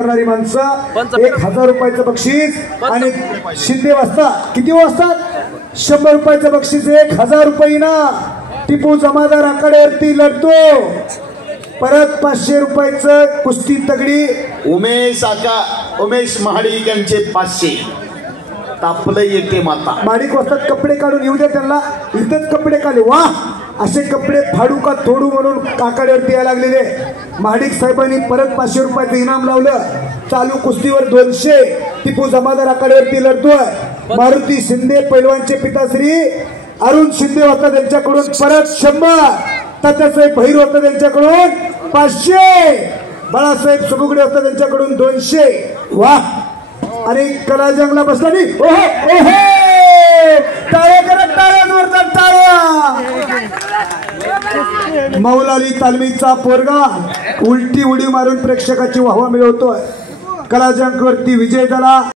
करणारी माणसं 1000 रुपयाचं बक्षीस आणि शिंदे वाजता किती वाजतात 100 रुपयाचं बक्षीस 1000 रुपये टिपू जमादार आखाड्यावरती लढतो। परत 500 रुपयाचं कुस्ती तगडी उमेश महाडिक यांचे 500 तापलं येते माता माडिक वाजतात कपडे काढून येऊ द्या त्यांना इथेच कपडे काढले वाह असे कपडे फाडू का तोडू म्हणून आखाड्यावरती यायला लागलेले महाडिक साहेबांनी परत 500 रुपयाचं इनाम लावलं। चालू कुस्तीवर 200 टिपू जमादार आखाड्यावरती लढतोय। मारुती शिंदे पैलवानचे पिताश्री अरुण शिंदे होता त्यांच्याकडून परत 100 तात्यासाहेब भैर होता त्यांच्याकडून 500 बाळासाहेब सुबुगडे होता त्यांच्याकडून 200 वाह अरे कला जंगला बसला नाही ओहो ओहो टाळ्या करत टाळ्यांवरचा टाळ्या मौलाली तालमीचा पोरगा उलटी उडी मारून प्रेक्षकाची वाहवा मिळवतोय। कला जंगवरती विजय झाला।